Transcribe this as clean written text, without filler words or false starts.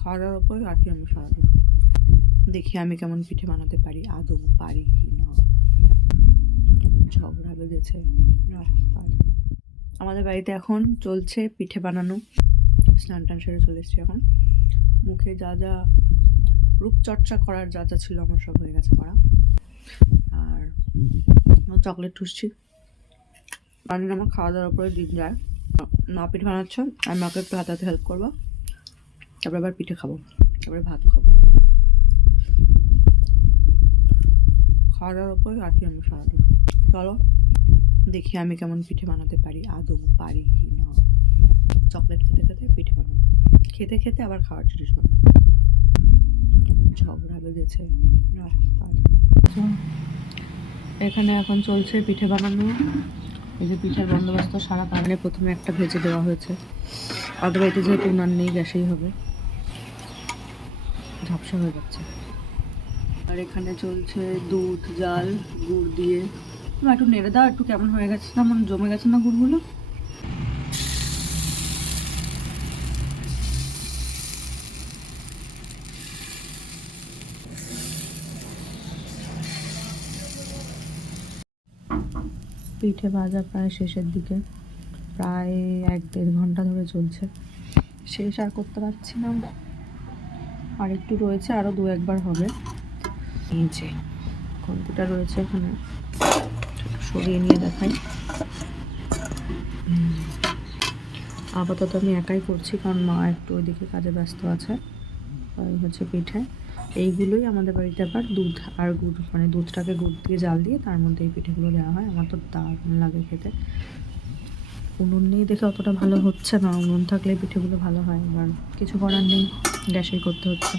খাওয়া দাওয়ার উপরে কাটি আমি সারাদিন। দেখি আমি কেমন পিঠে বানাতে পারি, আদৌ পারি কি না। ঝগড়া বেঁধেছে রাস্তায়। আমাদের বাড়িতে এখন চলছে পিঠে বানানো। স্নান টান সেরে চলে এসেছি এখন। মুখে যা যা রূপচর্চা করার যা যা ছিল আমার সব হয়ে গেছে করা। আর চকলেট ঠুসছি। কারণ আমার খাওয়া দাওয়ার উপরে দিন যায়। মা পিঠে বানাচ্ছে, আমি মাকে একটু হাতে হাতে হেল্প করবো। তারপরে আবার পিঠে খাবো, তারপরে ভাতও খাবো। খাওয়া দাওয়ার উপরে কাটি আমি সারাদিন। চলো দেখি আমি কেমন পিঠে বানাতে পারি, আদৌ পারি কি না। চকলেট খেতে খেতে পিঠে বানাবো, খেতে খেতে আবার খাওয়ার জিনিস বানাবো। ঝগড়া বেঁধেছে রাস্তায়। এখানে এখন চলছে পিঠে বানানো। এই যে পিঠের বন্দোবস্ত সারা পারলে প্রথমে একটা ভেজে দেওয়া হয়েছে। আমাদের বাড়িতে যেহেতু উনান নেই, গ্যাসেই হবে, ঝাপসা হয়ে যাচ্ছে। আর এখানে চলছে দুধ জাল গুড় দিয়ে। একটু নেড়ে দাও, একটু কেমন হয়ে গেছে না, মানে জমে গেছে না গুড়গুলো। পিঠে ভাজা প্রায় শেষের দিকে, প্রায় 1-1.5 ঘন্টা ধরে চলছে। শেষ আর করতে পারছি না, আর একটু রয়েছে, আরও 2-1 বার হবে। এই যে কম্পিউটার রয়েছে এখানে, সরিয়ে নিয়ে দেখাই। আপাতত আমি একাই করছি, কারণ মা একটু ওইদিকে কাজে ব্যস্ত আছে। এই হচ্ছে পিঠে। এইগুলোই আমাদের বাড়িতে আবার দুধ আর গুড়, মানে দুধটাকে গুড় দিয়ে জাল দিয়ে তার মধ্যে এই পিঠেগুলো দেওয়া হয়। আমার তো দারুণ লাগে খেতে। উনুন নেই দেখে অতটা ভালো হচ্ছে না, উনুন থাকলে পিঠেগুলো ভালো হয়, এবার কিছু করার নেই, গ্যাসেই করতে হচ্ছে।